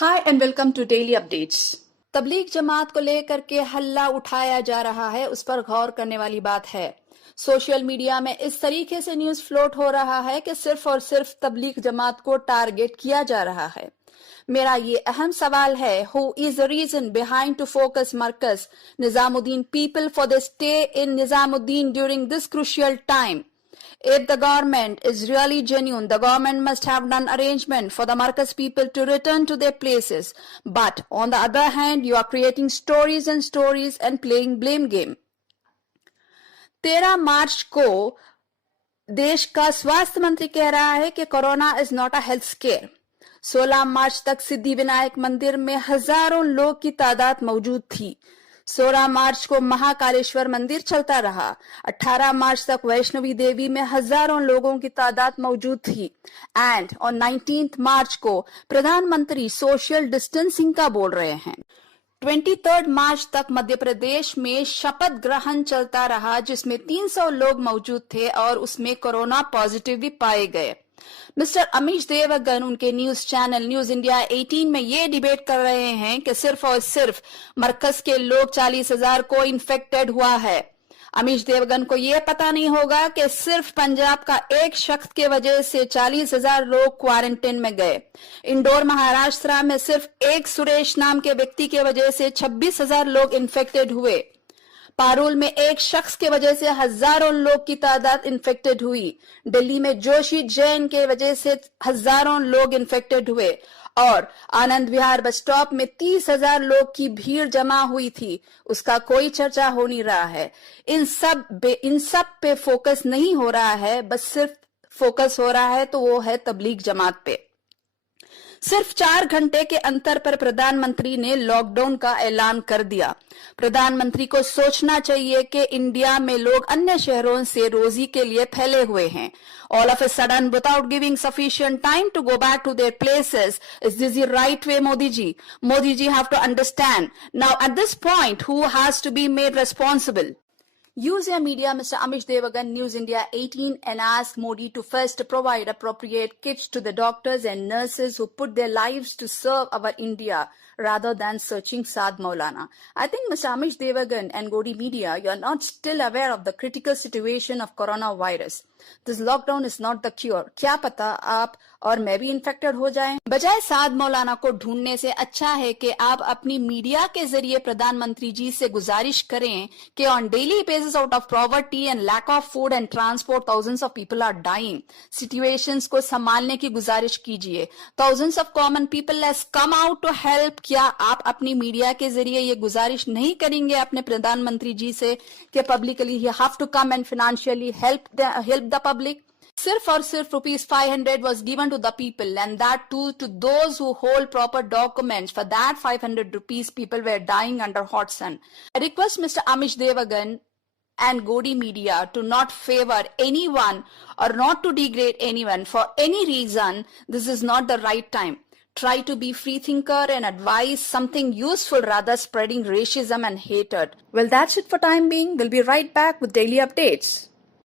Hi and welcome to Daily Updates. तबलीग जमात को लेकर के हल्ला उठाया जा रहा है, उस पर गौर करने वाली बात है। सोशल मीडिया में इस तरीके से न्यूज़ फ्लोट हो रहा है कि सिर्फ और सिर्फ तबलीग जमात को टारगेट किया जा रहा है। मेरा ये अहम सवाल है, who is the reason behind to focus Markaz Nizamuddin people for the stay in Nizamuddin during this crucial time? If the government is really genuine, the government must have done arrangement for the Marcus people to return to their places. But on the other hand, you are creating stories and playing blame game. 13 मार्च को देश का स्वास्थ्य मंत्री कह रहा है कि corona is not a health square. 16 मार्च तक सिद्धि विनायक मंदिर में हजारों लोग की तादाद मौजूद थी। 16 मार्च को महाकालेश्वर मंदिर चलता रहा। 18 मार्च तक वैष्णवी देवी में हजारों लोगों की तादाद मौजूद थी। एंड ऑन 19 मार्च को प्रधानमंत्री सोशल डिस्टेंसिंग का बोल रहे हैं। 23 मार्च तक मध्य प्रदेश में शपथ ग्रहण चलता रहा, जिसमें 300 लोग मौजूद थे और उसमें कोरोना पॉजिटिव भी पाए गए। मिस्टर अमीश देवगन उनके न्यूज चैनल न्यूज इंडिया 18 में ये डिबेट कर रहे हैं कि सिर्फ और सिर्फ मरकज के लोग 40,000 को इन्फेक्टेड हुआ है। अमीश देवगन को यह पता नहीं होगा कि सिर्फ पंजाब का एक शख्स के वजह से 40,000 लोग क्वारंटाइन में गए। इंदौर महाराष्ट्र में सिर्फ एक सुरेश नाम के व्यक्ति के वजह से 26,000 लोग इन्फेक्टेड हुए। पारुल में एक शख्स के वजह से हजारों लोग की तादाद इन्फेक्टेड हुई। दिल्ली में जोशी जैन के वजह से हजारों लोग इन्फेक्टेड हुए और आनंद विहार बस स्टॉप में 30,000 लोग की भीड़ जमा हुई थी। उसका कोई चर्चा हो नहीं रहा है। इन सब पे फोकस नहीं हो रहा है, बस सिर्फ फोकस हो रहा है तो वो है तबलीग जमात पे। सिर्फ 4 घंटे के अंतर पर प्रधानमंत्री ने लॉकडाउन का ऐलान कर दिया। प्रधानमंत्री को सोचना चाहिए कि इंडिया में लोग अन्य शहरों से रोजी के लिए फैले हुए हैं। All of a sudden, without giving sufficient time to go back to their places, is this the right way, Modi ji? Modi ji have to understand. Now, at this point, who has to be made responsible? Use your media, Mr. Amish Devagan, News India 18, and ask Modi to first provide appropriate kits to the doctors and nurses who put their lives to serve our India rather than searching Saad Maulana. I think, Mr. Amish Devagan and Godi Media, you are not still aware of the critical situation of coronavirus. This lockdown is not the cure. क्या पता आप और मैं भी infected हो जाएं। बजाय साद मौलाना को ढूंढने से अच्छा है कि आप अपनी मीडिया के जरिए प्रधानमंत्री जी से गुजारिश करें कि on daily basis out of poverty and lack of food and transport thousands of people are dying. Situations को संभालने की गुजारिश कीजिए। Thousands of common people has come out to help. क्या आप अपनी मीडिया के जरिए ये गुजारिश नहीं करेंगे अपने प्रधानमंत्री जी से कि publicly you have to come and financially help the public? Sirf or sirf rupees 500 was given to the people, and that too to those who hold proper documents. For that 500 rupees, people were dying under hot sun. I request Mr. Amish Devagan and Godi Media to not favor anyone or not to degrade anyone for any reason. This is not the right time. Try to be free thinker and advise something useful rather spreading racism and hatred. Well, that's it for time being. We'll be right back with daily updates.